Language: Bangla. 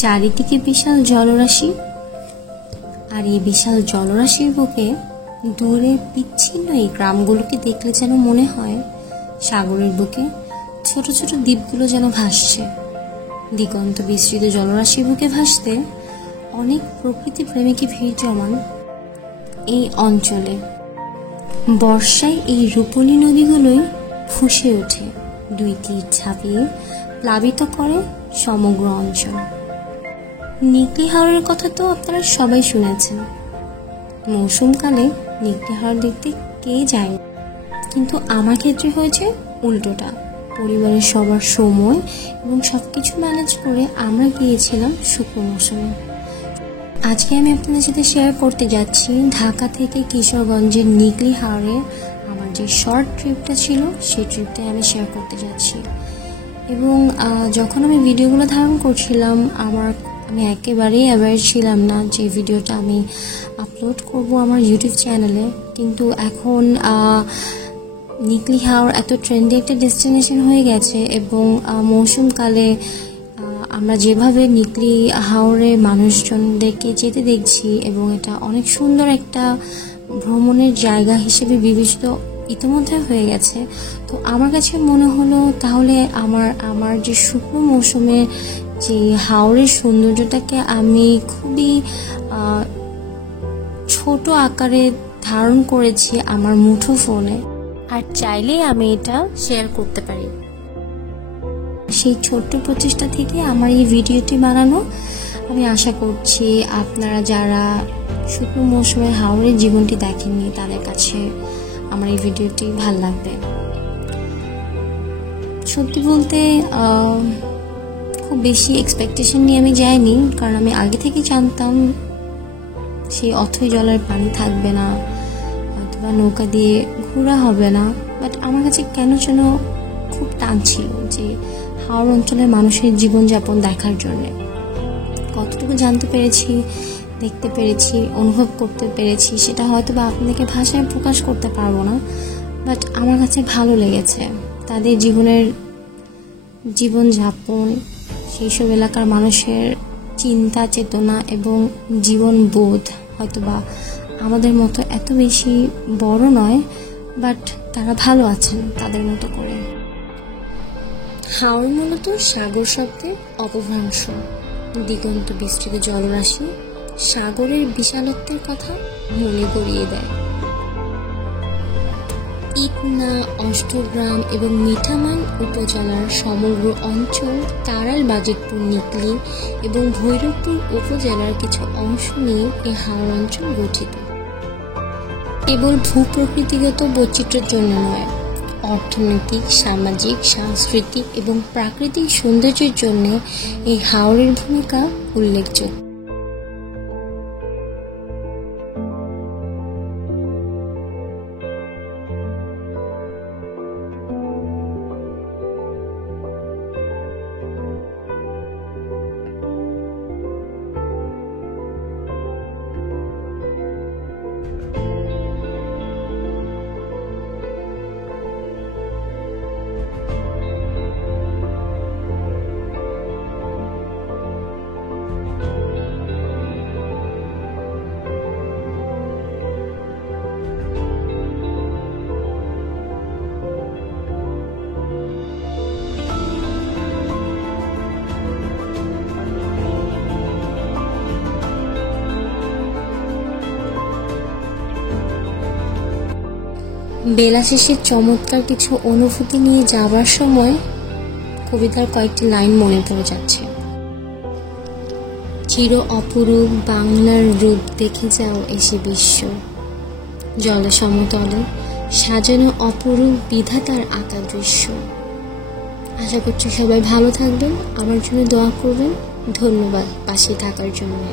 চারিদিকে বিশাল জলরাশি, আর এই বিশাল জলরাশির বুকে দূরে বিচ্ছিন্ন এই গ্রামগুলোকে দেখলে যেন মনে হয় সাগরের বুকে ছোট ছোট দ্বীপগুলো যেন ভাসছে। দিগন্ত বিস্তৃত জলরাশির বুকে ভাসতে অনেক প্রকৃতি প্রেমিকই ভিড় জমান এই অঞ্চলে। বর্ষায় এই রূপলী নদীগুলোই ফুঁসে ওঠে, দুই তীর ঝাঁপিয়ে প্লাবিত করে সমগ্র অঞ্চল। নিকলি হাওরের কথা তো আপনারা সবাই শুনেছেন। মৌসুমকালে নিকলি হাওর দেখতে কে যায়, কিন্তু আমার ক্ষেত্রে হয়েছে উল্টোটা। পরিবারের সবার সময় এবং সবকিছু ম্যানেজ করে আমরা গিয়েছিলাম শুকনো মৌসুমে। আজকে আমি আপনাদের সাথে শেয়ার করতে যাচ্ছি ঢাকা থেকে কিশোরগঞ্জের নিকলি হাওরে আমার যে শর্ট ট্রিপটা ছিল সেই ট্রিপটাই আমি শেয়ার করতে যাচ্ছি। এবং যখন আমি ভিডিওগুলো ধারণ করছিলাম আমি একেবারেই অ্যাওয়্যার ছিলাম না যে ভিডিওটা আমি আপলোড করব আমার ইউটিউব চ্যানেলে। কিন্তু এখন নিকলি হাওর এত ট্রেন্ডি একটা ডেস্টিনেশন হয়ে গেছে এবং মৌসুমকালে আমরা যেভাবে নিকলি হাওরে মানুষজনদেরকে যেতে দেখছি এবং এটা অনেক সুন্দর একটা ভ্রমণের জায়গা হিসেবে বিবেচিত ইতিমধ্যে হয়ে গেছে। তো আমার কাছে মনে হলো তাহলে আমার যে শুকনো মৌসুমে যে হাওরের সৌন্দর্যটাকে আমি খুবই ছোট আকারে ধারণ করেছি আমার মুঠো ফোনে, আর চাইলেই আমি এটা শেয়ার করতে পারি। সেই ছোট্ট প্রচেষ্টা থেকে আমার এই ভিডিওটি বানানো। আমি আশা করছি আপনারা যারা শুকনো মৌসুমে হাওরের জীবনটি দেখেননি তাদের কাছে আমার এই ভিডিওটি ভালো লাগবে। সত্যি বলতে খুব বেশি এক্সপেকটেশন নিয়ে আমি যাইনি, কারণ আমি আগে থেকে জানতাম সেই অথই জলের পানি থাকবে না, অথবা নৌকা দিয়ে ঘোরা হবে না। বাট আমার কাছে কেন যেন খুব টান ছিল যে হাওর অঞ্চলের মানুষের জীবনযাপন দেখার জন্য। কতটুকু জানতে পেরেছি, দেখতে পেরেছি, অনুভব করতে পেরেছি সেটা হয়তো বা আপনাদেরকে ভাষায় প্রকাশ করতে পারবো না, বাট আমার কাছে ভালো লেগেছে। তাদের জীবনযাপন, সেই সব এলাকার মানুষের চিন্তা চেতনা এবং জীবনবোধ হয়তো বা আমাদের মতো এত বেশি বড় নয়, বাট তারা ভালো আছেন তাদের মতো করে। হাওর মূলত সাগর শব্দের অপভ্রংশ। দিগন্ত বিস্তৃত জলরাশি সাগরের বিশালত্বের কথা মনে করিয়ে দেয়। ইটনা, অষ্টগ্রাম এবং মিঠামান উপজেলার সমগ্র অঞ্চল, তারাল, বাজিতপুর, নিকলি এবং ভৈরবপুর উপজেলার কিছু অংশ নিয়ে এই হাওর অঞ্চল গঠিত। কেবল ভূপ্রকৃতিগত বৈচিত্র্যের জন্য নয়, অর্থনৈতিক, সামাজিক, সাংস্কৃতিক এবং প্রাকৃতিক সৌন্দর্যের জন্য এই হাওরের ভূমিকা উল্লেখযোগ্য। বেলা শেষে চমৎকার কিছু অনুভূতি নিয়ে যাবার সময় কবিতার কয়েকটি লাইন মনে পড়ে যাচ্ছে। চির অপরূপ বাংলার রূপ দেখে যাও এসে বিশ্ব, জল সমতলে সাজানো অপরূপ বিধাতার আঁকা দৃশ্য। আশা করছি সবাই ভালো থাকবেন, আমার জন্য দোয়া করবেন। ধন্যবাদ পাশে থাকার জন্য।